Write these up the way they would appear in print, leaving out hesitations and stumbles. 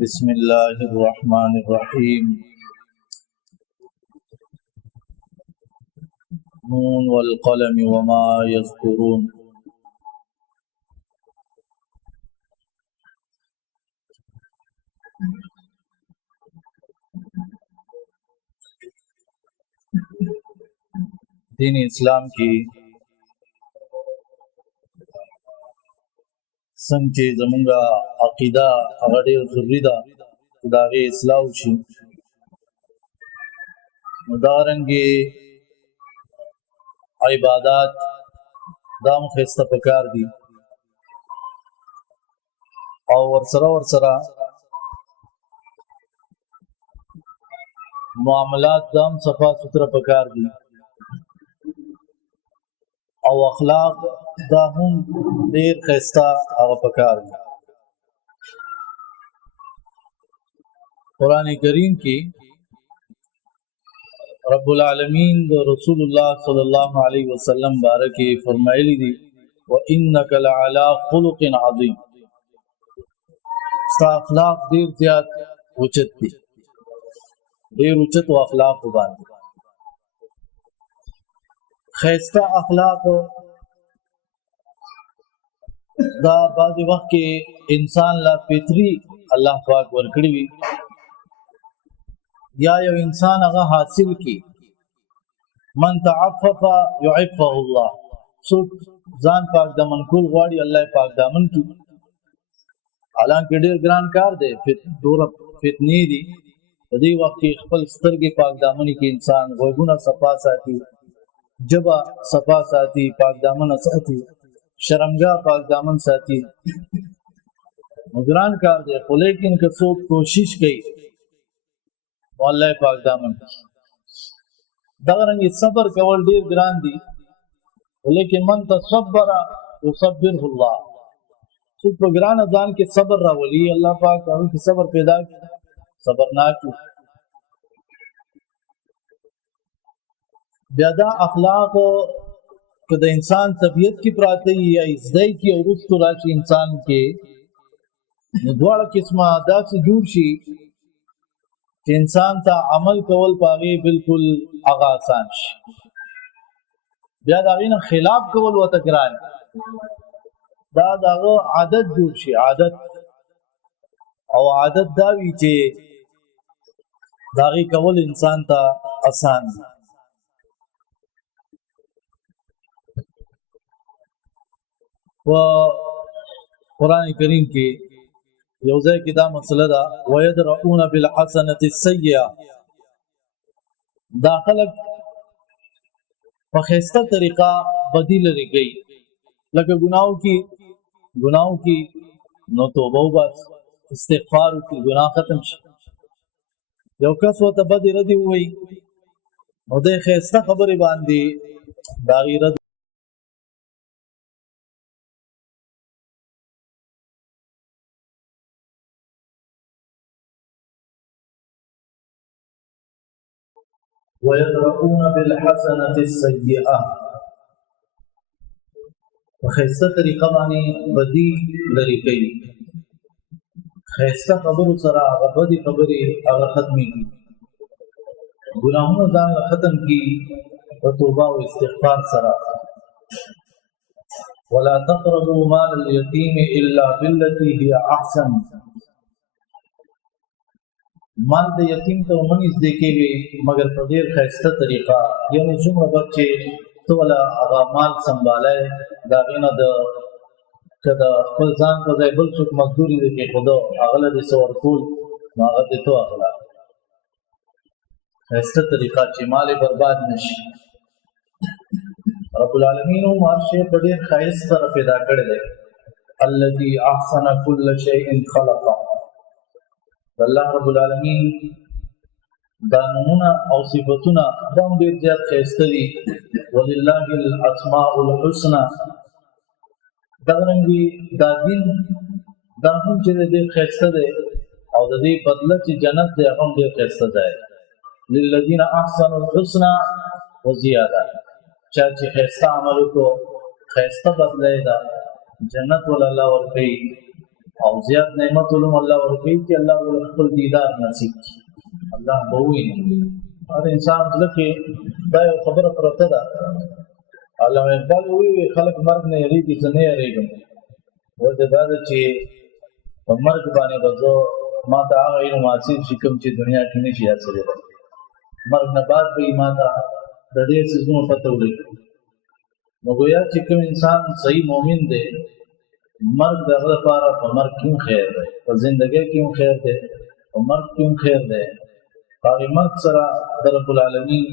بسم الله الرحمن الرحيم نون والقلم وما يسطرون دین اسلام کی څنګه چې زمونږه عقیده هغه ډېر ضروري ده چې د هغې اصلاح وشي نو دارنګې عبادات دا هم ښایسته پکار دي او ورسره معاملات دا هم صفا سوتره پکار دي او اخلاق دا هم ډېر ښایسته هغه پکار دي قرآن کریم کې رب العالمین د رسول الله صلی الله علیه وسلم بارکه فرمایلی دي وانک لعلى خلق عظیم ستا اخلاق ډېر زیات اوچت دي ډېر اوچت اخلاق باندې خیسته اخلاق دا بعض وخت کې انسان لا فطری الله پاک ورکړي وي یا یو انسان هغه حاصل کی من تعفف يعفه الله څوک ځان پاک دامن کول غواړي الله پاک دامن کی حالانکه ډېر ګران کار دی دور فتنې دي په دې وخت کې خپل سترګې پاک دامن کې انسان غوږونه صفا ساتي جبا صفا ساتي پاک دامن ساتي شرمګاه پاک دامن ساتي ګران کار دی خو لیکن که څوک کوشش کوي والله پاک دامن دا رنګ صبر کول ډیر ګران دي ولیکن من تصبر يصبره الله څو په ګران ځان کې صبر راولي الله پاک هغه کې صبر پیدا کوي صبرناک بیا دا اخلاق که د انسان طبیعت کې پراته یا ازدای کې او رستو راشي انسان کې نو دواړه قسمه داسې جوړ شي چې انسان ته عمل کول پاغي بالکل هغه آسان شي بیا دا غینه خلاف کول وته ګران دا دغه عادت جوړ شي عادت او عادت دا وی چې داغي کول انسان ته آسان و قرآن کریم کې یو ځای کې دا مسله ده ويدرؤون بالحسنه السيئه دا خلک په خسته طریقه بدیل لري گئی لکه ګناو کی نو توبه وباس استغفار کی ګناه ختم شي یو کس وته بدی ردی وای نو د خسته خبره باندې دا غیرت ويدرؤون بالحسنه السيئه خیسته طریقه باندې بدی لري کوي خیسته خبرو سره هغه بدی خبرې هغه ختمي ګناهونه ځان ختم کی او توبه او استغفار سره ولا تقربوا مال اليتيم الا بالتي هي احسن مال د یتیم ته ومنځ دی کېږي مگر په ډېر ښایسته طریقه یعنې څومره وخت چې ته ولا هغه مال سنبالای د هغې نه که د خپل ځان په ځای بل څوک مزدوري دی کېښوده هغه له دې څه ورکول نو هغه دې ته اخله ښایسته طریقه چې مال برباد نه شي رب العالمین هم هر شی په ډېر ښایست سره پیدا کړی دی الذي احسن كل شيء خلقه الله رب العالمین دا نمونه او صفتونه دا هم ډېر زیات ښایسته دي ولله الاسماء الحسنى دغه رنګې دا دین دا هم چې ډېر ښایسته دی او د دې بدله چې جنت دی هغه هم ډېر ښایسته دی للذین احسنوا الحسنى وزیاده چا چې ښایسته عمل وکړو ښایسته بدله یې ده جنت ول الله ورکوي او زیات نعمت علوم الله ورکړي چې الله ول خپل دیدار نصیب کړي. الله به ویني هر انسان لکه دا یو خبره پرته ده. علامه اقبال وی خلک مرګ نه یریږي څنګه یریږي وجه دا ده چې په مرګ باندې بزو ما ته هغه علم حاصل شي کوم چې دنیا کې نشي حاصل. مرګ نه بعد به ایمان د دې څه پته ولګي. نو گویا چې کوم انسان صحیح مؤمن دی مرګ دغه لپاره په مرګ کیوں خیر دی په ژوندۍ کیوں خیر دی په مرګ کیوں خیر دی. هغه مرګ سره د رب العالمین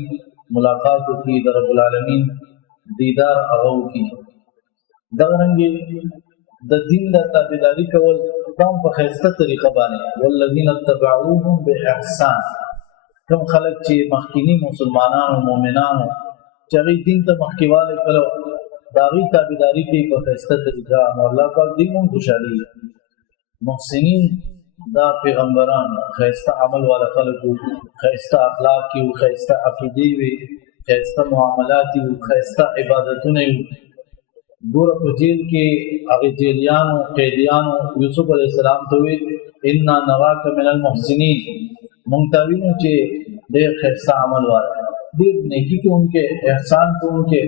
ملاقات وکړي د رب العالمین دیدار هغه وکړي. دغه رنګه د دین د تابعداري کول تام په خیسته طریقه باندې والذین اتبعوهم باحسان. کوم خلک چې مخکینی مسلمانانو مؤمنانو چې دین ته مخکیواله کړو داغي تابعداري کوي په خیسته طریقه نو الله پاک دې مونږ خوشالي محسنین دا پیغمبران خیسته عمل والا خلکو خیسته اخلاق او خیسته عقیده وي خیسته معاملات او خیسته عبادتونه. ګور په جیل کې هغه جیلیانو قیدیانو یوسف علی السلام ته وی ان نراک من المحسنین مونږ ته وینو چې ډېر خیسته عمل والا ډېر نیکی کوونکې احسان کوونکې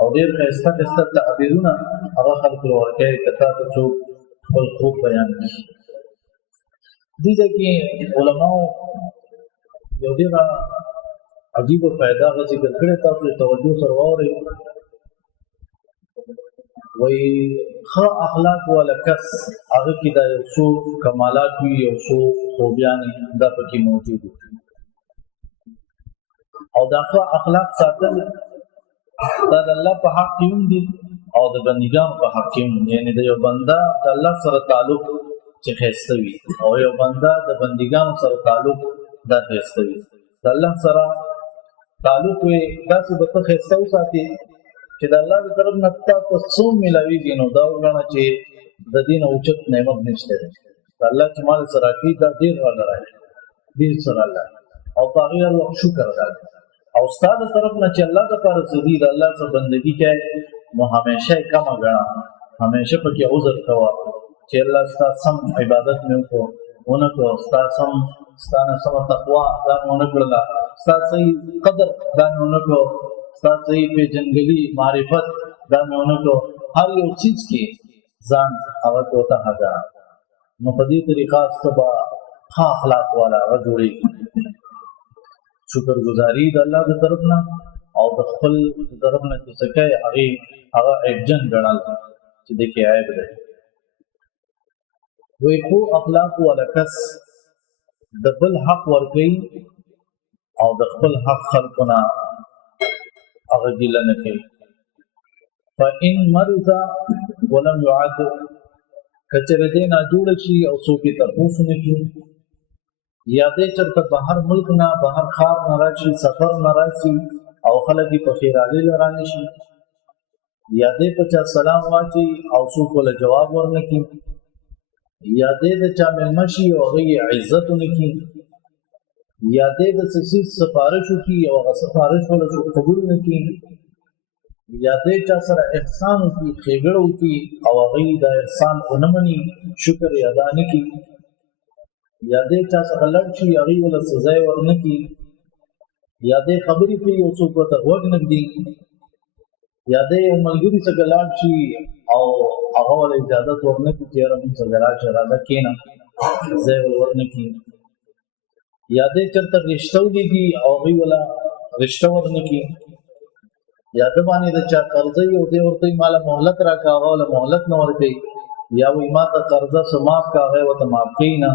او ډېر خیسته تعبیرونه هغه خلکو ورکړي کته ته څوک خپل خوب بیان کړي. دې ځکه علماء یو ډېر عجیب فائدہ ذکر کړی تاسو توجه سره واورئ. وی ښه اخلاق والا کس هغه کې دا یو څو کمالات وي یو څو خوبیان دا پکې موجود دي او دا ښه اخلاق ساتل دا د الله په حق کې دي او د بندګانو په حق کې دي. یعنی د یو بنده د الله سره تعلق چې خیسته وي او یو بنده د بندګانو سره تعلق دا خیسته وي. د الله سره تعلق وي داسې به ته خیسته وساتي چې د الله د طرف نه تاسو څو ملاويږي نو دا وګڼه چې د دین اوچت نعمت نشته. الله چې مال سره کوي دا ډیر غواړي ډیر سره الله او هغه الله شکر ادا او استاد طرف نه چې الله د پر سدي د الله سره بندگی کوي نو همیشه کم غواړه همیشه پکې عذر کوا چې الله ستاسو سم عبادت مې وکړو ونکو ستاسو سم تقوا دا ونکړه ستاسو قدر دا ونکړو ستاسو په جنگلی معرفت دا ونکړو هر یو چیز کې ځان هغه کوته هغه نو په دې طریقه سبا ښه اخلاق والا جوړي شکر گزاري د الله د طرف نه او د خپل طرف نه چې کوي هغه اجن غړل چې د کې عیب ده. وی خو اخلاق والا کس د بل حق ورګي او د خپل حق خلقنا هغه ګل نه کوي. فإن مرض ولم يعد کچره دې نه جوړ شي او څوک ته پوښتنه کوي یا دې چرته بهر ملک نه بهر خار نه راشي سفر نه راشي او خلک په خیرالي لرانه شي یا دې په چا سلام واچي او څوک ول جواب ورنکي یا دې د چا ملمشي او غي عزت نکي یا دې د سسي سفارش کی او غ سفارش ول قبول نکي یا دې چا سره احسان کی خېګړو کی او غي د احسان اونمني شکر ادا نکي یا دې چا سره لړ شي غي ول سزا ورنکي یا دې خبرې کوي او څوک ته وګ نګدي یا دې ملګری څخه لاړ شي او هغه ول اجازه ورنکي چې رم څنګه راځي راځه کینا زه ورنکي یا دې چرته رښتو دي او غي ولا رښتو ورنکي یا د باندې د چا قرضې او دې ورته مال مهلت راکا او مهلت نه ورکي یا وې ما ته قرضه سماف کا غي وته معاف کینا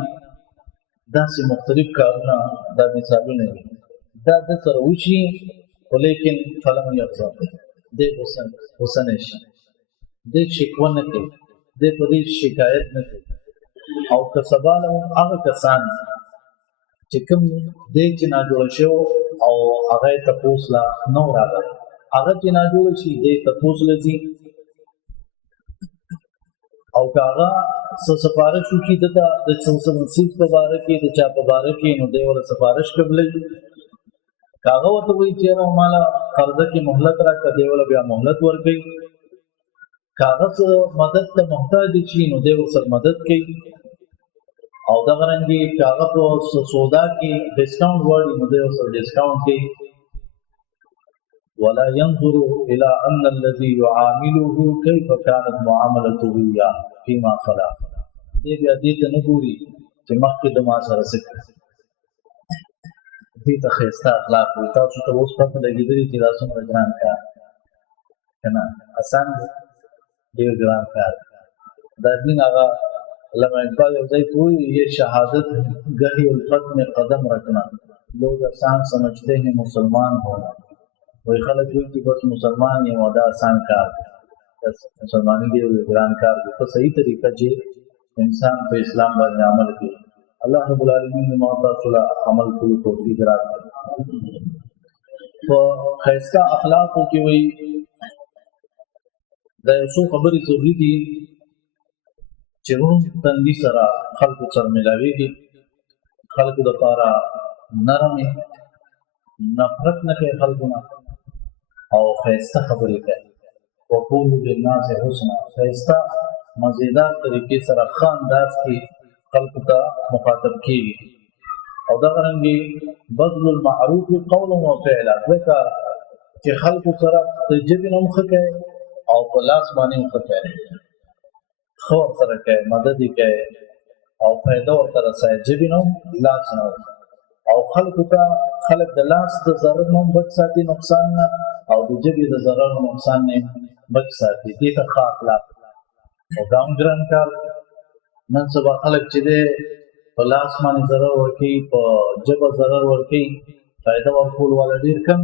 دا سه مختلف کارونه دا مثالونه دي دا د سره وشي ولیکن فلم یغزا دې حسن شي دې شکونه کوي دې په دې شکایت نه کوي او کسباله هغه کسان چې کوم دې چې نه جوړ شو او هغه تاسو لا نو راغلی هغه چې نه جوړ شي دې تاسو لذي او کاغه سفارش کی د سلسله په باره کې د چا په باره کې نو دی ول سفارش قبلې کاغه وته وی چې نو مال قرضه کې مهلت را کړي ول بیا مهلت ورکړي کاغذ مدد ته محتاج شي نو دی ورسره مدد کوي او دغه رنګي کاغذ او سودا کې ډیسکاونټ وړي نو دی ورسره ډیسکاونټ کوي ولا ينظر الى ان الذي يعامله كيف كانت معاملته اياه فيما خلا دې بیا دې ته نه ګوري چې مخکې د ما سره څه دې ته خسته اخلاق وي تاسو ته اوس پته لګېدلی چې دا څومره ګران کار کنه آسان ډېر ګران کار دا دین هغه علامہ اقبال یو ځای کوي یہ شهادت گہی الفت میں قدم رکھنا لوگ آسان سمجھتے ہیں مسلمان ہونا وہی خلق ہوئی کہ بس مسلمان یہ مودا آسان کار بس مسلمانی دی ګران کار دی په صحیح طریقه چې انسان په اسلام باندې عمل کوي الله رب العالمین موږ ته عمل کولو توفیق راکړي په خیسته اخلاقو کې وي دا یو څو خبرې ضروري دي چې روح تندي سره خلکو سره ملاويږي خلکو د پاره نرمه نفرت نه کوي خلکو نه او خیسته خبرې کوي وقولوا للناس حسنا خیسته مزیدار طریقې سره ښه انداز کې خلکو ته مخاطب کیږي او دا رنګي بذل المعروف قول و فعل ځکه چې خلکو سره د جبن هم ښه کوي او په لاس باندې هم ښه کوي خو سره کوي مدد کوي او فائدہ ورته رسوي جبن هم لاس نه او خلکو ته خلک د لاس د ضرر هم بچ ساتي نقصان نه او د جبې د ضرر نقصان نه بچ ساتي دې ته ښه اخلاق او ګام ګران کار نن سبا خلک چې دې په لاس باندې ضرر ورکوي په جبه ضرر ورکوي فائدہ ورکول والا ډېر کم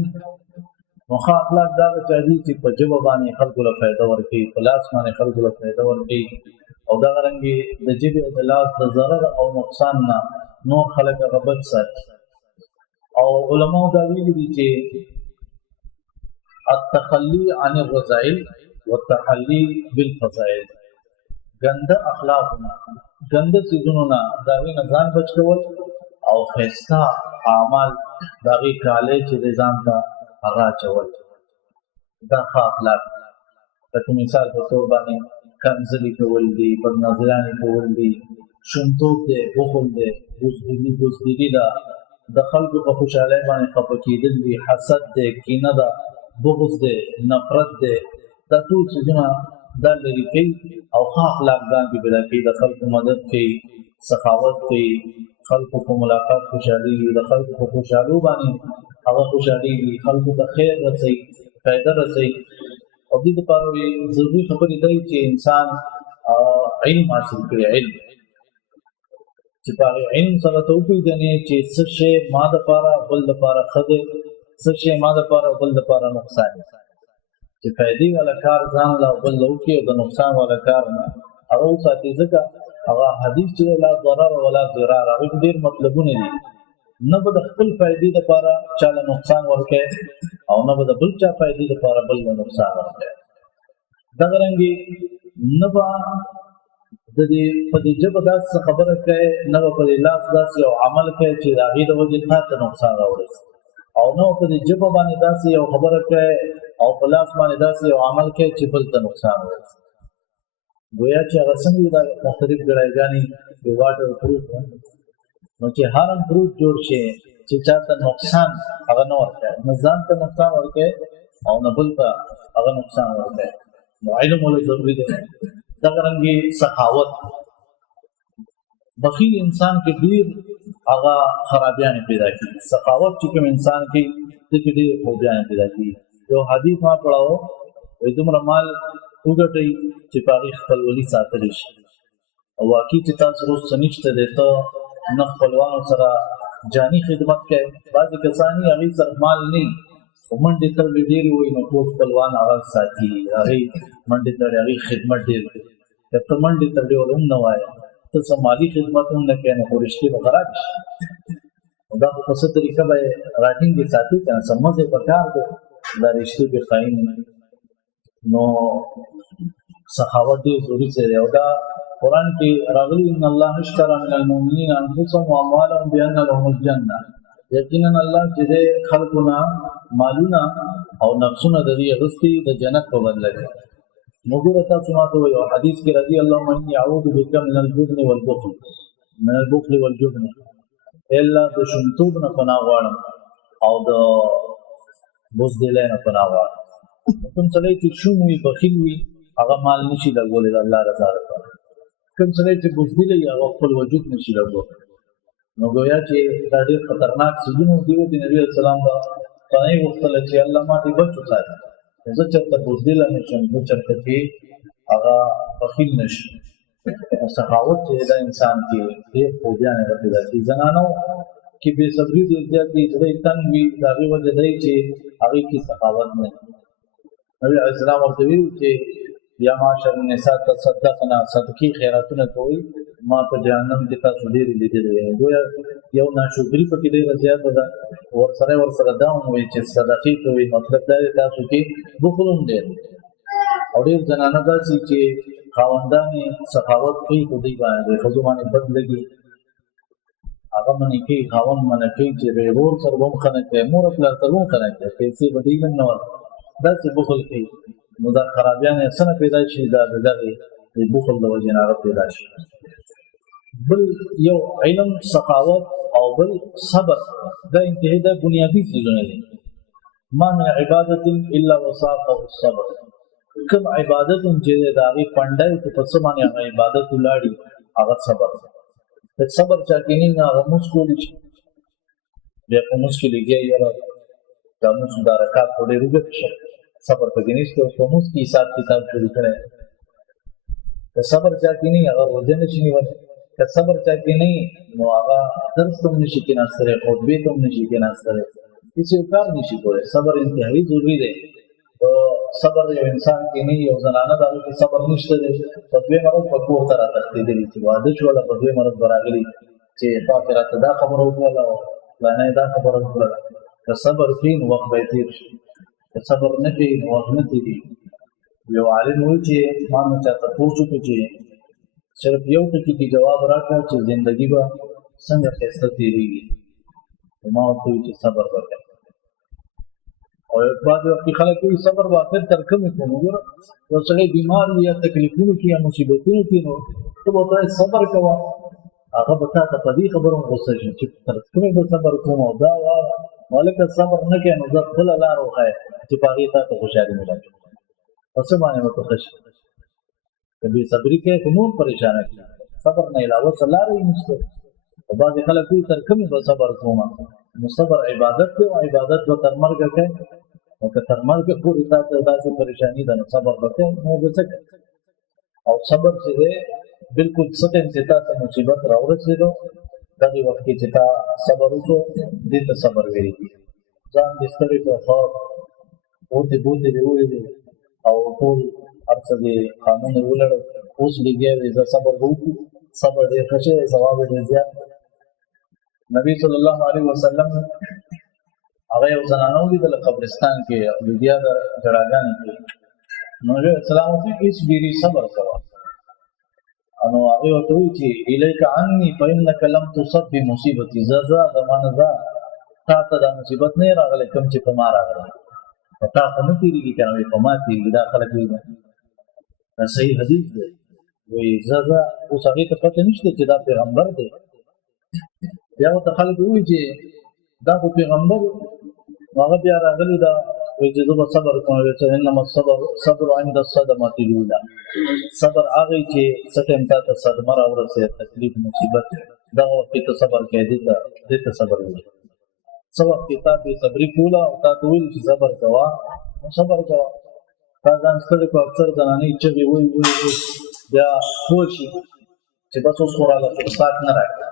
نو ښه اخلاق دا چاهي چې په جبه باندې خلکو له فائدہ ورکوي په لاس باندې خلکو له فائدہ ورکوي او دا رنګي د جبې او د لاس د ضرر او نقصان نه نو خلک هغه بچ ساتي او علماء دا ویلي دي چې التخلي عن الرذائل والتحلي بالفضائل ګنده اخلاقونه ګنده څیزونه دا وینه ځان بچ کول او خسته اعمال دغه کاله چې د ځان ته هغه چول دا ښه اخلاق لکه مثال په تور باندې کنځلي کول دي بدنظراني کول دي شومتوب دی بخل دی بزدلي ده د خلکو په خوشحالۍ باندې خفه کېدل دي حسد دی کینه ده بغض دی نفرت دی دا ټول څیزونه دا لري کوي او ښه اخلاق ځان کې پیدا کوي د خلکو مدد کوي سخاوت کوي خلکو په ملاقات خوشحالېږي د خلکو په خوشحالو باندې هغه خوشحالېږي خلکو ته خیر رسوي فایده رسوي او دې دپاره ضروري خبرې دی چې انسان علم حاصل کړي علم چې په علم سره ته وپېژنې چې څه شی ما دپاره بل دپاره ښه دی څه شی ما دپاره بل دپاره نقصان دی چې فائدې والا کار ځان له بل له وکړي او د نقصان والا کار نه هغه وساتي ځکه هغه حدیث چې لا ضرر ولا ضرار هغه ډېر مطلبونه دي نه به د خپل فائدې دپاره چاله نقصان ورکوي او نه به د بل چا فائدې دپاره بل له نقصان ورکوي دغه رنګې نه به د دې په دې ژبه داسې خبره کوي نه به په دې لاس داسې یو عمل کوي چې د هغې د وجې تا ته نقصان راورسي او نه په دې ژبه باندې داسې یو خبره کوي او په لاس باندې داسې یو عمل کوي چې بل ته نقصان ورسي گویا چې هغه څنګه دا مختلف ګړایګانې د واټر پروف نو چې هرم پروف جوړ شي چې چاته نقصان هغه نه ورکوي نه ځان ته نقصان ورکوي او نه بل ته هغه نقصان ورکوي نو علم ولې ضروري دی دغه رنګې سخاوت بخیل انسان کې ډېر هغه خرابیانې پیدا کېږي سخاوت چې کوم انسان کې دغه ډېر خوبیانې پیدا کېږي یو حدیث ما پڑھاو دومره مال وګټئ چې په هغې خپلولي ساتلی شي او واقعي چې تاسو اوس څه نشته دی ته نه خپلوانو سره جاني خدمت کوي بعضې کسان یې هغې سره مال نه وي خو منډې تړلې ډېرې وایي نو ټول خپلوان هغه ساتي هغې منډې تړلې هغې خدمت ډېر کوي که ته منډې تړلې ور هم نه وایې ته څه مالي خدمت هم نه کوې نو خو رشتې به خراب شي نو دا خو په څه طریقه به یې راټینګې ساتي که نه څه مزې په کار دی دا رشتې به قایم نو سخاوت ډېر ضروري څه دی او دا قرآن کې راغلي ان الله اشترى من المؤمنین انفسهم واموالهم بان لهم الجنه یقینا الله چې د خلقونه مالونه او نفسونه د دې غوښتي د جنت په بدله کې مګور تاسو ماته یو حدیث کې رضی الله عنه يعوذ بك من الجبن والبخل من البخل والجبن الا د شنتوب نه پناه غواړم او د بزدلۍ نه پناه غواړم. کوم سړی چې شوم وي بخیل وي هغه مال نشي لګولی د الله رضا لپاره. کوم سړی چې بزدل وي هغه خپل وجود نشي لګولی. نو گویا چې دا ډېر خطرناک څیزونه دي. د نبي اسلام په پای وختله چې الله ماته بچ وساتي. زه چېرته بزدل نه شم، زه چېرته چې هغه بخیل نشم. سخاوت چې دا انسان کې ډېر خوبیانې راپیدا کړي. زنانو کې بې صبري ډېر زیات دي، زړه یې تنګ وي. د هغې وجه دی چې هغې کې سخاوت نه وي. نبي علیه السلام ورته ویلي چې یا معاشر النساء تصدقنا، صدقې خیراتونه کوئ، ما په جهنم کې تاسو ډېرې لیدلې. ګویا یو ناشکري پکې ډېره زیاته ده. ورسره دا هم وایي چې صدقې کوئ، مطلب دا دی تاسو کې بخل هم ډېر. او ډېر زنانه داسې چې خاوندان یې سخاوت کوي خو دوی باندې د ښځو باندې بد لګي، هغه منې کوي، خاوند منع کوي چې ورور سره به هم ښه نه کوي، مور پلار سره به هم ښه نه کوي، پیسې به دوی هم نه ورکوي، داسې بخل کوي. نو دا خرابیان یې څه نه پیدا شي، دا د دغې د بخل د وجې نه هغه پیدا شي. بل یو علم، سخاوت او بل صبر، دا انتهایی دا بنیادي څیزونه دي. ما من عبادت الا وساقه الصبر. کوم عبادت هم چې د هغې پنډی چې په څه باندې هغه عبادت ولاړي هغه صبر. صبر چا کې نه هغه مونځ کولی شي، بیا په مونځ کې لګیا یاره دا مونځ دا رکعت خو ډېر اوږد شه، صبر پکې نشته. اوس په مونځ کې حساب کتاب شروع کړی. که صبر چا کې نه هغه روژه نشي نیولی. که صبر چا کې نه نو هغه درس ته هم نشي کېناستلی، خطبې ته هم نشي کېناستلی، هېڅ یو کار نشي کولی. صبر انتهایي ضروري دی. صبر یو انسان کې نه، یو زنانه د هغې کې صبر نشته دی. په دویمه ورځ په کور ته راتښتېدلي چې واده شوله، په دویمه ورځ به راغلي چې خوا کې راته دا خبره وکړله او فلانه یې دا خبره وکړله. که صبر کوي نو وخت به یې تېر شي، که صبر نه کوي نو وخت نه تېرېږي. یو عالم وایي چې ما نه چا تپوس وکړو چې صرف یو ټکي کې جواب راکړه چې زندګي به څنګه ښایسته تېرېږي. ما ورته وایي چې صبر وکړه. او بعض وخت خلک وایي صبر به آخر تر کومې کوو. ګوره یو سړی بیمار وي یا تکلیفونو کې یا مصیبتونو کې، نو ته به ورته صبر کوه، هغه به تا ته په دې خبرو هم غوسه شي چې تر کومې به صبر کوم او دا وایه. نو هلکه صبر نه کوې نو زه خپله لار وښایه چې په هغې تا ته خوشحالي ملاوي. په څه باندې به ته ښه شي؟ که بې صبري کوې خو نور پریشانه کړي. صبر نه علاوه څه لاره یې نشته. او بعضې خلک وایي تر کومې به صبر کوم. نو صبر عبادت دی او عبادت به تر مرګه کوې. نو که تر مرګه پورې تا ته داسې پریشاني ده نو صبر به کوې، نو به څه کوې. او صبر چې دی بلکل څه ټایم چې تا ته مصیبت راورسېدو دغې وخت کې چې تا صبر وکړو دې ته صبر ویل کېږي. ځان دې ستړی کړه، ښه اوتې بوتې دې وویلې او ټول هر څه دې قانون یې ولړل، اوس لګیا وې زه صبر به وکړو. صبر ډېر ښه شی دی، ثواب یې ډېر زیات. نبي صلی الله علیه وسلم هغه یو زنانه ولیدله قبرستان کې بیا د جړاګانې کې. نو نبي اسلام ورته اصبري، صبر کوه. نو هغې ورته وایي چې الیک عني فانک لم تصب بمصیبتي، ځه زما نه ځه، تا ته دا مصیبت نه یې راغلی کوم چې په ما راغلی، په تا خو نه تېرېږي که نه وایي په ما تېرېږي. دا خلک وایي دا صحیح حدیث دی. وایي ځه اوس هغې ته پته نشته چې دا پیغمبر دی. بیا ورته خلک وایي چې دا خو پیغمبر و. نو هغه بیا راغلی دا وایي چې زه به صبر کوم. انما الصبر عند الصدمة الاولى. صبر هغه چې څه ټایم تا ته صدمه راورسېد، تکلیف مصیبت، دغه وخت کې ته صبر کوې، دې ته صبر وایي. څه وخت کې تا بې صبري کوله او تا ته ویل چې صبر کوه، نو صبر کوه. تا ځان ستړی کړو. اکثر زنانې چغې وایي بیا پوه شي چې بس اوس خو راله فرصت نه راکړي.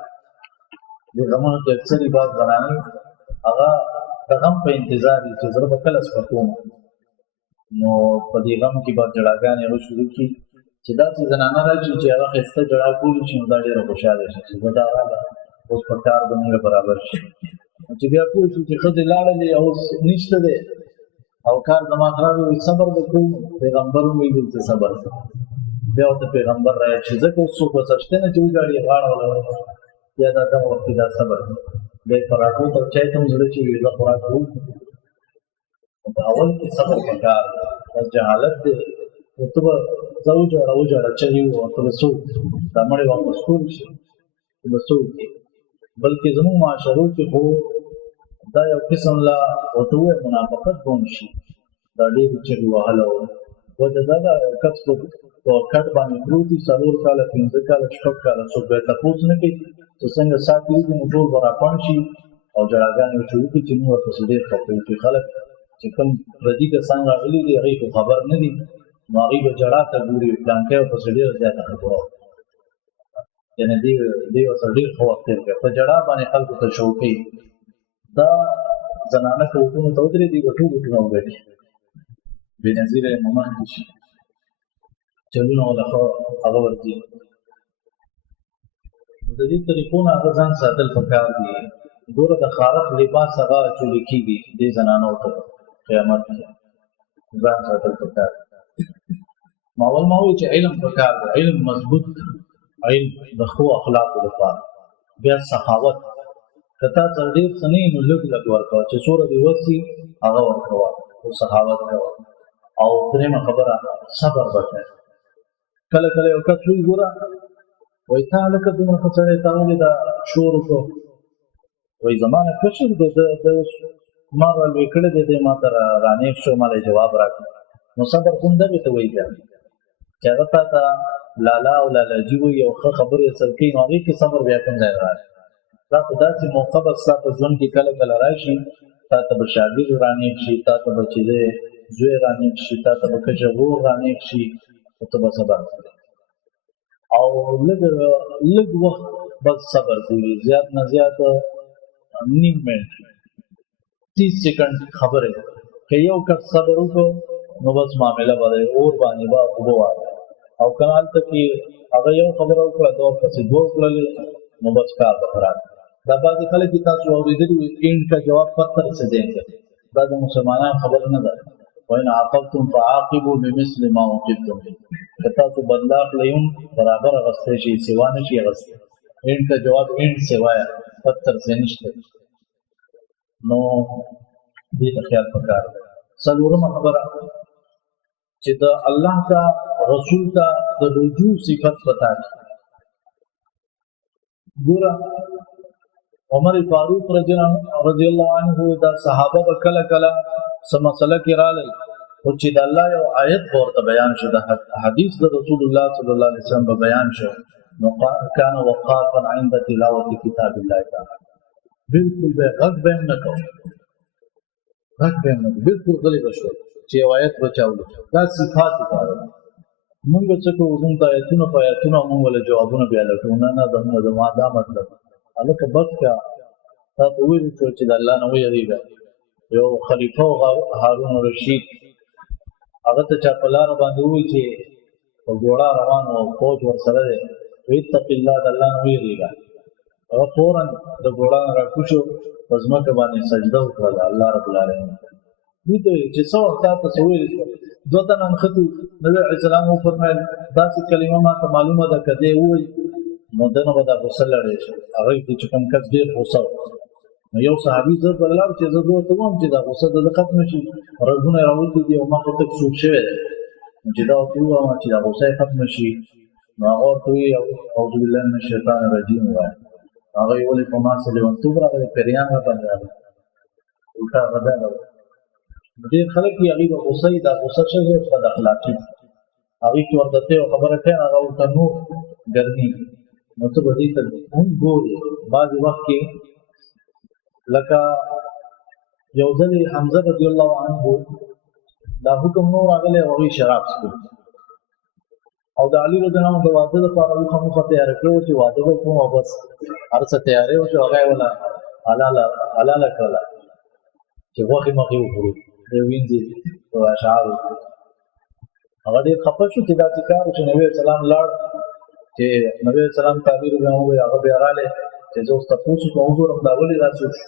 دې غمونو کې اکثرې بعض زنانې هغه د غم په انتظار دي چې زه به کله سپکوم. نو په دې غم کې به جړاګانې هغه شروع کړي چې داسې زنانه راشي چې هغه ښایسته جړا کولی شي، نو دا ډېره خوشحاله شي چې زه دا راغله اوس په کار به موږ برابر شي. چې بیا پوه شو چې ښځې لاړلې او اوس نشته دی او کار زما خراب وي، صبر به کوم. پیغمبر وویل چې صبر کوه. بیا ورته پیغمبر رایاد شي، ځکه اوس څوک به سشته نه چې وګاړي غاړه ولوي. یا دا دغه وخت کې دا صبر دی. پراټو ته چای ته هم زړه چې وي زه خوراک کوم. په اول کې صبر پکار دی، بس جهالت دی نو ته به ځه وژاړه چغې ووهه ته به څه وکړې دا مړی واپس کول شي ته به څه وکړې بلکې زموږ معاشرو کې خو دا یو قسم لا ورته ووایي منافقت به هم شي دا ډېرې چغې وهله وجه دا ده کس په کټ باندې پروت وي 4 کاله 15 کاله 6 کاله څوک به یې تپوس نه کوي چې څنګه ساعت وځي نو ټول به راپڼ شي او ژړاګانې به شروع کړي چې موږ ورپسې ډېر خفه یو چې خلک چې کوم پردي کسان راغلي دي هغوی خو خبر نه دي نو هغوی به ژړا ته ګوري پلانکی ورپسې ډېره زیاته خبره یعنې دې ورسره ډېر ښه وخت تېر کړی په ژړا باندې خلکو ته شو کوي دا زنانه که وټونو ته ودرېږي به ټول وټونه وګټي بې نظیره یې ممهدي شي چلونه ولا هغه ورځي د دې طریقو نه هغه ځان ساتل پکار دي ګوره د خارق لباس هغه اچولی کېږي دې زنانو ته قیامت کې ځان ساتل پکار ما وایي چې علم پکار دی علم مضبوط علم د ښو اخلاقو لپاره بیا سخاوت که تا سره ډېر څه نه وي نو لږ لږ ورکوه چې څومره دې وس وي هغه ورکوه او سخاوت کوه او درېیمه خبره صبر به کوې کله کله یو کس وایي ګوره وایي تا هلکه دومره ښه سړی تا ولې دا شور وکړو وایي زما نه کشر دی د ما رالوی کړی دی دی ما ته رانېغ شو ما له جواب راکړ نو صبر خو همدغې ته وایي بیا چې هغه تا ته لالا او لالاجي وایي او ښه خبرې ورسره کوي نو هغې کې صبر بیا کوم ځای راغلی دا خو داسې موقع به ستا په ژوند کې کله کله راشي تا ته به شاګرد رانېغ شي تا ته به چې دی زوی رانېغ شي تا ته به کچه ورور رانېغ شي او ته به صبر کوې او لږ وخت بس صبر کوي زیات نه زیات نیم منټ 30 سیکنډ خبرې که یو کس صبر وکړو نو بس معامله به دی اور باندې به اوبه واړه او که نه هلته کې هغه یو خبره وکړه ده ورپسې دوه وکړلې نو بس کار به خراب دا بعضې خلک چې تاسو اورېدلي وي اینډ کا جواب پتر سے دیں گے دا د مسلمانانو خبره نه ده وإن عاقبتم فعاقبوا بمثل ما عوقبتم به که تاسو بدله اخلئ هم برابر اخیستی شي سوا نه شي اخیستی اینډ کا جواب اینډ سے وایه پتر سے نشته نو دې ته خیال پکار دی څلورمه خبره چې د الله ته رسول ته د رجوع صفت پتا کړي ګوره عمر فاروق رضی الله عنه دا صحابه به کله کله څه مسله کې راغلل او چې د الله یو آیت به ورته بیان شو د حدیث د رسول الله صلی الله علیه وسلم به بیان شو نو کان وقافا عند تلاوت کتاب الله تعالی بالکل به غږ به نه کوي غږ به نه بالکل غلی بشو چې یو آیت بچاولو دا صفات دي موږ څه کوو موږ د آیتونو په آیتونو موږ ول جوابونه بیا لټو نه د ما دا مطلب هلکه بس کا تا ته ویل شو چې د الله نه ویریږه یو خلیفه هارون رشید هغه ته چا په لاره باندې ووایي چې په ګوړه روان او فوج ورسره دی اتق الله د الله نه ویریږه هغه فورا د ګوړه نه راکوز شو په ځمکه باندې سجده وکړله الله رب العالمین دوی ته چې څه وخت تا ته څه ویلي شو دوه تنه نښتي نبي علیه السلام وفرمایل داسې کلمه ما ته معلومه ده که دی ووایي نو دنه به دا غوسه لړی شي هغوی کې چې کوم کس ډېر غوسه نو یو صحابي زه به لاړ چې زه ورته وایم چې دا غوسه د ده ختمه شي رګونه یې راوتلي دي او مخ یې تک سوټ شوی دی نو چې دا ورته ووایم چې دا غوسه یې ختمه شي نو هغه ورته وایي اعوذ بالله من الشیطان الرجیم ووایه هغه یې ولې په ما څه لیونتوب راغلی پریان راباندې راغلی الټا هغه دا ده ډېر خلک دي هغوی به غوسه وي دا غوسه څه دی بد اخلاقي هغوی چې ورته ته یو خبره کوي هغه ورته نور ګرمېږي نو ته به دې ته هم ګورې بعضې وخت کې لکه یو ځل حمزه رضی الله عنه دا حکم نو راغلی او هغوی شراب څښي او د علي رضی الله عنه د واده دپاره اوښه موخه تیاره کړې وه چې واده به کوم او بس هر څه تیارې وشو هغه یې وله حلاله کړله چې غوښې مخې وخوري د وینځي په اشعارو هغه ډېر خفه شو چې داسې کار چې نبي اسلام لاړ چې نبي اسلام تعبیر به ووایي هغه بیا راغلی چې زه اوس تپوس وکړم وګورم دا ولې داسې وشو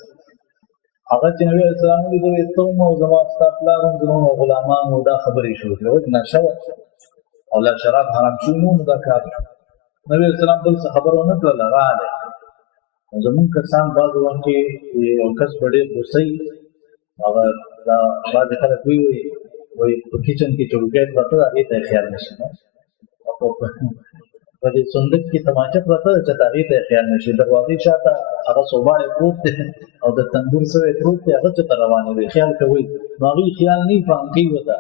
هغه چې نبي اسلام ولیدل ته هم او زما ستا پلار هم زموږ غلامان و دا خبرې شروع کړې وایي نشه وه او لا شراب حرام شوي نه نو دا کار نبي اسلام بل څه خبره ونه کړله راغلی زموږ کسان بعضې وخت کې یو کس به ډېر غوسه وي هغه دا بعضې خلک وایي وایي په کچن کې چړوکۍ پرته ده هغې ته یې خیال نشي نه په دې صندوق کې تماچه پرته ده چې هغې ته یې خیال نشي دروازې شاته هغه صوباړی پروت دی او د تندور سوی پروت دی هغه چېرته روانې دی خیال کوئ نو هغې خیال نه فهم کوي ورته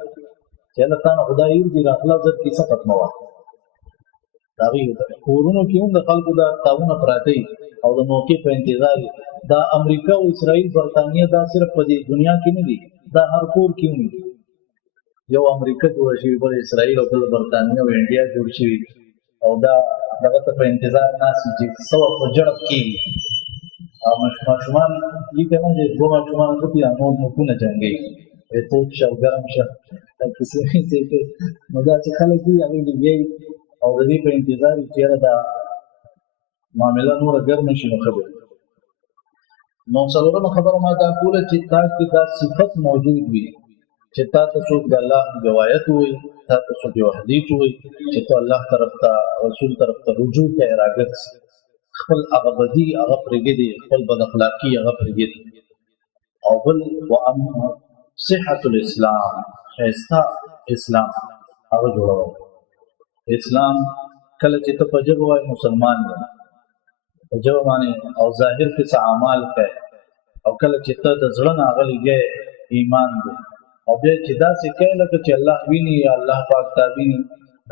چې هله تا نه خدای یوځي راغله زر کیسه ختموه د هغې کورونو کې هم د خلکو دا تاونه پراته او د موقع په انتظار دا امریکا او اسرائیل برطانیه دا صرف په دې دنیا کې نه دي دا هر کور کې هم دي یو امریکا جوړه شوي بل اسرائیل او بل برطانیه او انډیا جوړ شوي او دا دغه ته په انتظار ناست وي چې څه وخت په جړب کېږي او ماشومان دي که نه چې دوه ماشومان پکې نور نوکونه جنګوي توپ شه او ګرم شه دا کیسې نو دا چې خلک دي هغوی لګیا او د دې په انتظار چې یاره دا معامله نوره ګرمه شي نو ښه به نو څلورمه خبره ما دا کوله چې تا کې دا صفت موجود وي چې تا ته څوک د الله روایت ووایي تا ته څوک یو حدیث ووایي چې ته الله طرف ته رسول طرف ته رجوع کوې راګرځ خپل هغه بدي هغه پرېږدي خپل بد اخلاقي هغه پرېږدي او بل صحة الاسلام ښایسته اسلام هغه جوړول اسلام کله چې ته په ژبه وایې مسلمان دی په ژبه باندې او ظاهر کې څه اعمال کوې او کله چې ته د زړه نه هغه لګې ایمان دی او بیا چې داسې کوې لکه چې الله ویني یا الله پاک تا ویني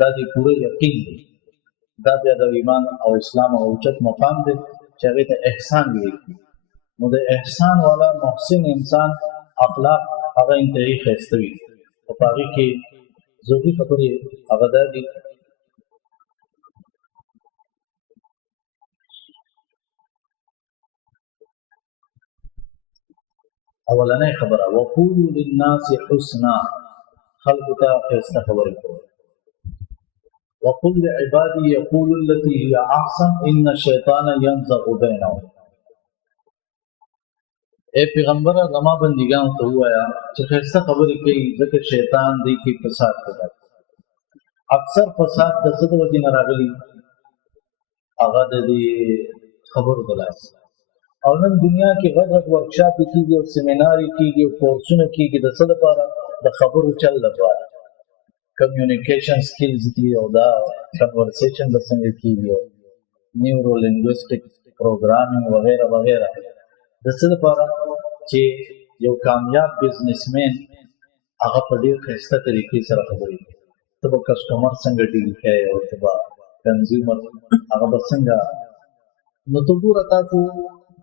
دا دې پوره یقین دی دا بیا د ایمان او اسلام او اوچت مقام دی چې هغې ته احسان ویل نو د احسان والا محسن انسان اخلاق هغه انتهایي ښایسته وي او په هغې کې ضروري خبرې هغه دا دي اولنۍ خبره وقولوا للناس حسنا خلقو ته ښایسته خبرې کوئ وقل لعبادي يقولوا التي هي احسن ان الشيطان ينزغ بينهم اے پیغمبر زما بندگانو ته ووایه چې ښایسته خبرې کوي ځکه شیطان دی کې فساد کوي اکثر فساد د څه د وجې نه راغلي هغه د دې خبرو د لاسه او نن دنیا کې غټ غټ ورکشاپې کېږي او سیمینارې کېږي او کورسونه کېږي د څه لپاره د خبرو چل لپاره کمیونیکیشن سکلز دي او دا کنورسیشن به څنګه کېږي او نیورو لنګویسټک پروګرامینګ وغیره وغیره د څه لپاره چې یو کامیاب بزنسمین هغه په ډېر ښایسته طریقې سره خبرې کوي ته به کسټمر څنګه ډیل کوې او ته به کنزیومر هغه به څنګه نو ته ګوره تاسو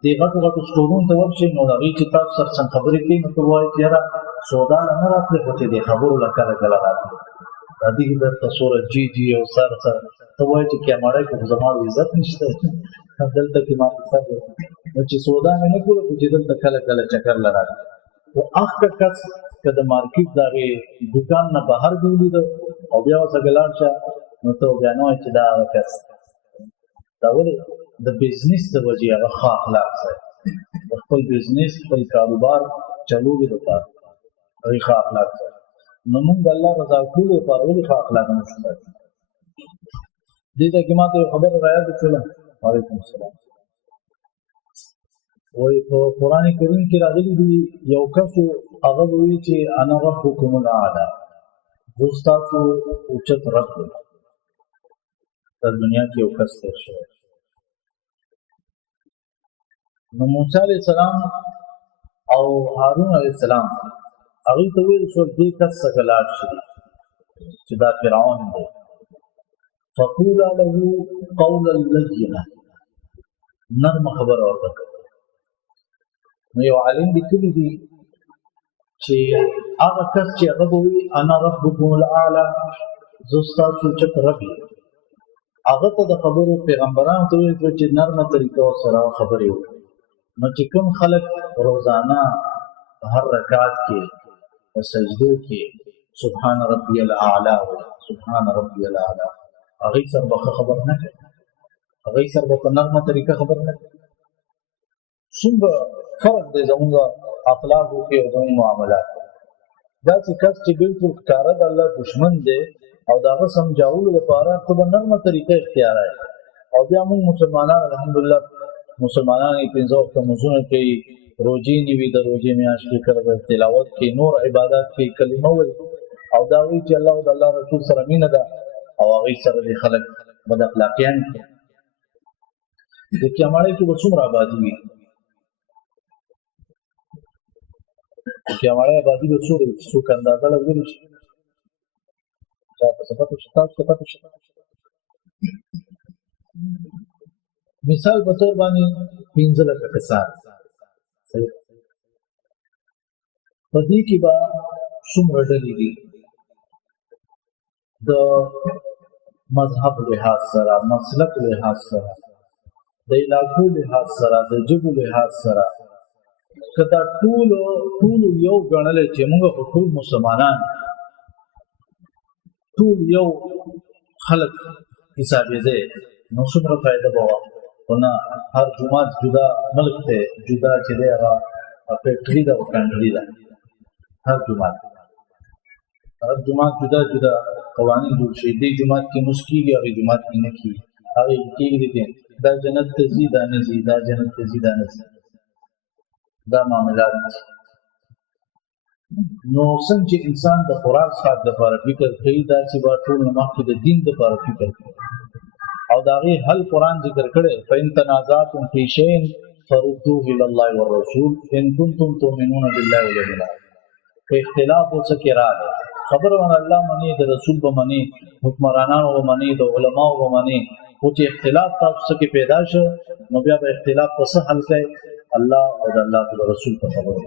دې غټو غټو سټورونو ته ورشئ نو د هغوی چې تاسو سره څنګه خبرې کوي نو ته وایي چې یاره سودا له نه راتلې خو چې دې خبرو له کله کله راتلې راځي چې درته سوره جي جي او سر سر ته وایي چې کیمرې خو زما عزت نشته دلته کې ما سر نو چې سودا مې نه کوله خو چې دلته کله کله چکر له راتلې خو هغه کس که د مارکیټ د هغې دوکان نه بهر دې ولیده او بیا ورڅخه لاړ شه نو ته بیا نه وایې چې دا هغه کس دا ولې د بزنس د وجې هغه ښه اخلاق ساتي د خپل بزنس خپل کاروبار چلولو لپاره هغې ښه اخلاق ساتي نو موږ د الله رضا کولو لپاره ولې ښه اخلاق نه شو ساتي دې ځای کې ما ته یو خبره رایاد شوله وعلیکم السلام وایي په قرآن کریم کې راغلي دي یو کس هغه به وایي چې انا ربکم الاعلی زه ستاسو اوچت رب یم په دنیا کې یو کس تېر شوی نو موسی علیه السلام او هارون علیه السلام هغوی ته ویل شول دې کس څخه لاړ شي چې دا فرعون دی فقولا له قولا لینا نرمه خبره ورته کوي نو یو عالم لیکلي دي چې هغه کس چې هغه به وایي انا ربکم الاعلی زه ستاسو اوچت رب یم هغه ته د خبرو پیغمبرانو ته ویل چې نرمه طریقه ورسره خبرې وکړي نو چې کوم خلک روزانه هر رکعت کې په سجدو کې سبحان ربي الاعلی سبحان ربي الاعلی هغوی سره به ښه خبر نه کوي هغوی سره به په نرمه طریقه خبر نه کوي څومره فرق دی زموږ اخلاقو کې او زموږ معاملات داسې کس چې بلکل ښکاره د الله دشمن دی او د هغه سمجھاولو لپاره ته به نرمه طریقه اختیاروي او بیا موږ مسلمانان الحمدلله مسلمانان یې پنځه وخته لمونځونه کوي روژې نیوي د روژې میاشت کې کله به تلاوت کوي نور عبادات کوي کلمه وایي او دا وایي چې الله او د الله رسول سره مینه ده او هغوی سره د خلک بد اخلاقیان دي. د کیاماړۍ کې به څومره آبادي وي؟ د کیاماړۍ آبادي به څومره وي؟ څوک اندازه لګولی شي؟ چا په څه پته شي؟ تاسو ته پته شي؟ مثال په طور باندې 15 لکه کسان، په دې کې به څومره ډلې دي د مذهب لحاظ سره، مسلک لحاظ سره، د علاقو لحاظ سره، د ژبو لحاظ سره، که دا ټول یو ګڼلی چې موږ خو ټول مسلمانان ټول یو خلک حسابېدی نو څومره فایده به وه. خو نه، هر جومات جدا ملک دی، جدا چې دی هغه فیکټري ده او کنټري ده. هر جومات جدا جدا قوانین جوړ شي. دې جومات کې مونځ کېږي، هغې جومات کې نه کېږي، هغې کېږدي دی دا جنت ته ځي دا نه ځي، دا جنت ته ځي دا نه ځي. دا معاملات دي. نو څنګه چې انسان د خوراک څښاک دپاره فکر کوي، داسې به ټول نه مخکې د دین دپاره فکر کوي او د هغې حل قرآن ذکر کړی. فإن تنازعتم فی شیء فردوه الی الله والرسول ان کنتم تؤمنون بالله والیوم الآخر. که اختلاف ورڅه کې راغی، خبره باندې الله مني، د رسول به مني، حکمرانانو به مني، د علماو به مني، خو چې اختلاف تاسو څه کې پیدا شو نو بیا به اختلاف په څه حل کوئ؟ الله او د الله د رسول په خبرو.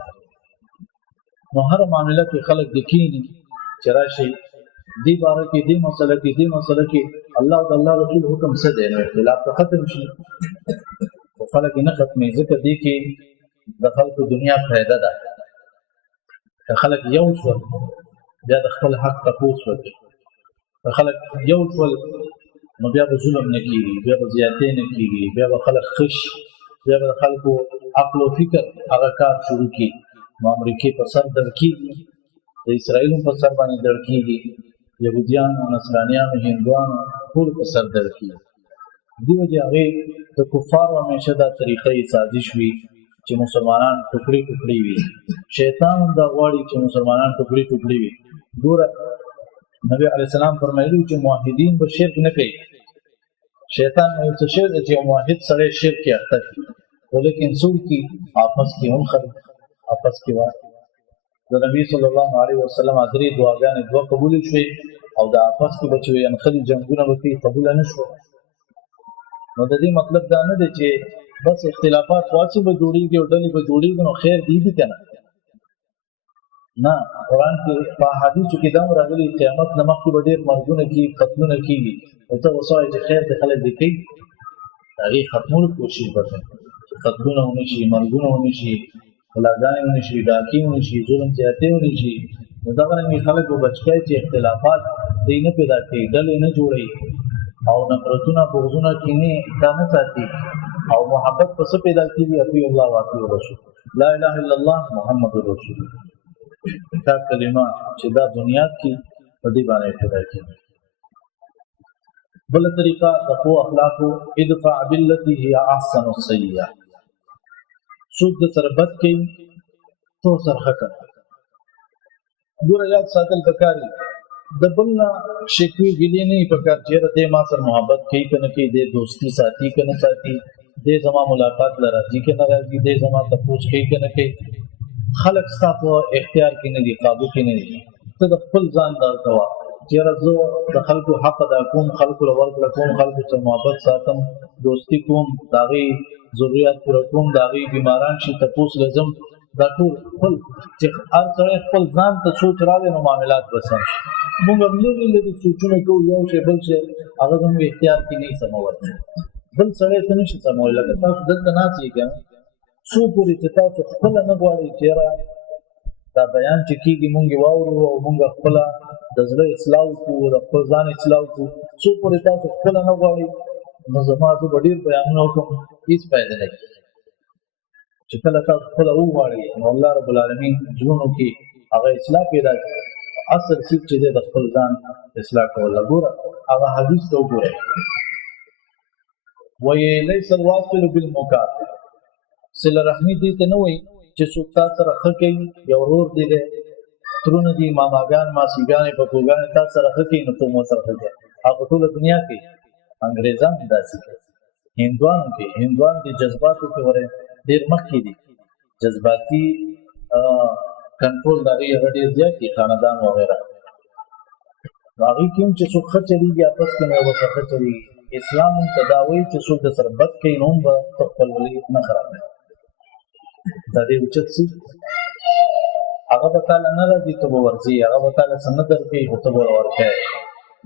نو هر معامله کې خلک د کیني چې راشي دې باره کې، دې مسله کې، دې مسله کې الله او د الله رسول حکم څه دی، نو اختلاف ته ختم شي. خو خلک یې نه ختموي، ځکه دې کې د خلکو دنیا فایده ده. که خلک یو شول بیا د خپل حق تپوس وکړي، که خلک یو شول نو بیا به ظلم نه کېږي، بیا به زیاتې نه کېږي، بیا به خلک ښه شي، بیا به د خلکو عقل او فکر هغه کار شروع کړي. نو امریکې په سر در کېږي، د اسرائیلو په سر باندې در کېږي، یهودیانو، نصرانیانو، هندوانو ټول په سر در کېږي. دې وجې هغې د کفارو همیشه دا طریقه سازش وي چې مسلمانان ټوکړي ټوکړي وي. شیطان هم دا غواړي چې مسلمانان ټوکړي ټوکړي وي. ګوره نبی علیه السلام فرمایلي چې موحدین به شرک نه کوي. شیطان یو څه شی دی چې موحد سړی شرک کې اخته کړي، خو لیکن څوک کې آپس کې هم خلک آپس کې وایي. د نبي صلی الله علیه وسلم درې دعاګانې دوه قبولې شوې او د آپس کې به چې انخلي جنګونه به کوي قبوله نه شوه. نو د دې مطلب دا نه دی چې بس اختلافات واڅې به جوړېږي او ډلې به جوړېږي نو خیر دی دي که نه. نه، قرآن کې په احادیثو کې دا هم راغلي قیامت نه مخکې به ډېر مرګونه کېږي، قتلونه کېږي، او ته اوس وایې چې خیر دی خلک دې کوي، د هغې ختمولو کوشش به کوي چې قتلونه ونه شي، مرګونه ونه شي، غلاګانې ونه شي، ډاکې ونه شي، ظلم زیاتې ونه شي. نو دغه رنګې خلک به بچ کوي چې اختلافات دوی نه پیدا کوي، ډلې نه جوړوي او نفرتونه، بغضونه، کینې دا نه ساتي. او محبت په څه پیدا کېږي؟ اطیعوا الله واطیعوا الرسول، لا اله الا الله محمد رسول الله. دا کلمه چې دا بنیاد کې په دې باندې پیدا کېږي. بله طریقه د ښو اخلاقو ادفع بالتي هي احسن السیئه. څوک د سره بد کوي ته ورسره ښه کوه. ګوره یاد ساتل پکار دي، د بل نه شکوې ګیلې نه وي پکار چې یاره دی ما سره محبت کوي که نه کوي، دی دوستي ساتي که نه ساتي، دی زما ملاقات له راځي که نه راځي، دی زما تپوس کوي که نه کوي. خلک ستا په اختیار کې نه دي، قابو کې نه دي. ته د خپل ځان دا کوه چې یاره زه د خلکو حق ادا کوم، خلکو له ورکړه کوم، خلکو سره محبت ساتم، دوستي کوم، د هغې ضرورت پوره کوم، د هغې بیماران شي تپوس لازم. دا ټول خپل چې هر سړی خپل ځان ته سوچ راوړي نو معاملات به سم شي. موږ هم لرې لرې سوچونه کوو، یو شی بل شی هغه زموږ اختیار کې نه وي سمولی. بل سړی ته نه شي سمولی. لکه تاسو دلته ناست یې که نه، څو پورې چې تاسو خپله نه غواړئ چې یاره دا بیان چې کېږي مونږ یې واورو او مونږ خپله د زړه اصلاح وکړو، د خپل ځان اصلاح وکړو، څو پورې تاسو خپله نه غواړئ نو زما زه به ډېر بیانونه وکړم، هېڅ فایده نه کېږي. چې کله تاسو خپله وغواړئ نو الله رب العالمین زړونو کې هغه اصلاح پیدا کړي. اصل څیز چې دی د خپل ځان اصلاح کول. ګوره هغه حدیث ته وګورئ، وایي لیس الواصل بالمکافئ. صله رحمي دې ته نه وایي چې څوک تا سره ښه کوي، یو ورور دې دی ترونه دي ماماګان ماسیګانې پپوګانې تا سره ښه کوي نو ته مو سره ښه کوې او په ټوله دنیا کې انګریزان هم داسې کوي هندوان دي جذباتو کې ورې ډېر مخکې دي جذباتي کنټرول د هغې هغه ډېر زیات دي خاندان وغیره نو هغې کې هم چې څوک ښه چلېږي اپس کې نو ورته ښه چلېږي اسلام هم ته دا وایي چې څوک د سره بد کوي نو هم به ته خپل ولي نه خرابوي دا ډېر اوچت څه هغه به تاله نه راځي ته به ورځي هغه به تاله څه نه درکوي خو ته به ورکوې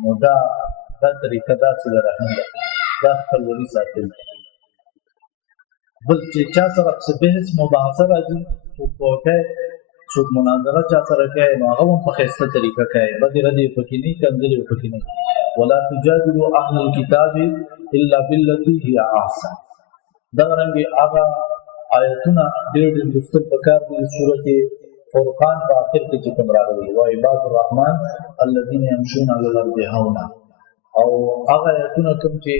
نو دا طریقه داسې د رحم ده دا خپل ولي ساتل بل چې چا سره څه بحث مباحثه راځي څوک پوهکوي څوک مناظره چا سره کوي نو هغه هم په ښایسته طریقه کوي بدې ردې پکې نه کنځلې پکې نه ولا تجادلوا اهل الكتاب الا بالتي هي احسن دغه رنګې هغه آیتونه ډېر ډېر لوستل پکار دي سورت فرقان په آخر کې چې کوم راغلي و عباد الرحمن الذين يمشون على الارض هونا او هغه آیتونه کوم چې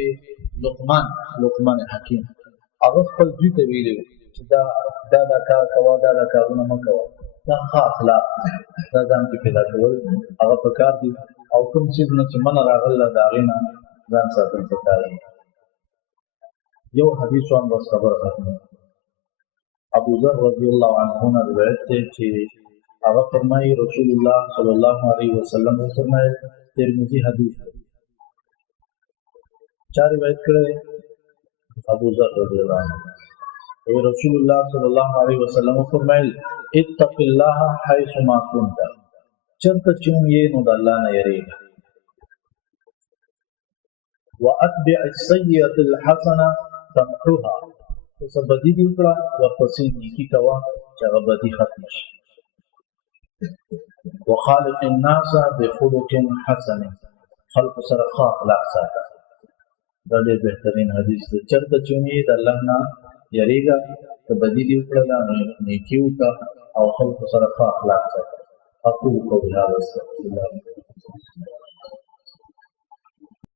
لقمان حکیم هغه خپل دوی ته ویلي چې دا کار کوه دا کارونه مه کوه دا ښه اخلاق دا ځان کې پیدا کول هغه پکار دي او کوم څیز نه چې منع راغله د هغې نه ځان ساتل پکار دي یو حدیث هم بس خبره ختمه ابو ذر رضی الله عنه نه روایت دی چې هغه فرمایي رسول الله صلی الله علیه وسلم فرمایي ترمذی حدیث چا روایت کړی ابو ذر رضی الله عنه رسول الله صلی الله علیه وسلم فرمایل اتق الله حيث ما كنت چرته چې یې نو د الله نه یریږه واتبع السيئه الحسنه تمحوها څه بدی دی وکړه ورپسې نیکي کوه چې هغه بدي ختم شي وخالق الناس بخلق حسن خلق سره ښه اخلاق ساته دا ډېر بهترین حدیث دی چرته چې یې د الله نه یریږه که بدي دی وکړله نو نیکي وکړه او خلق سره ښه اخلاق ساته اقول قولي هذا استغفر الله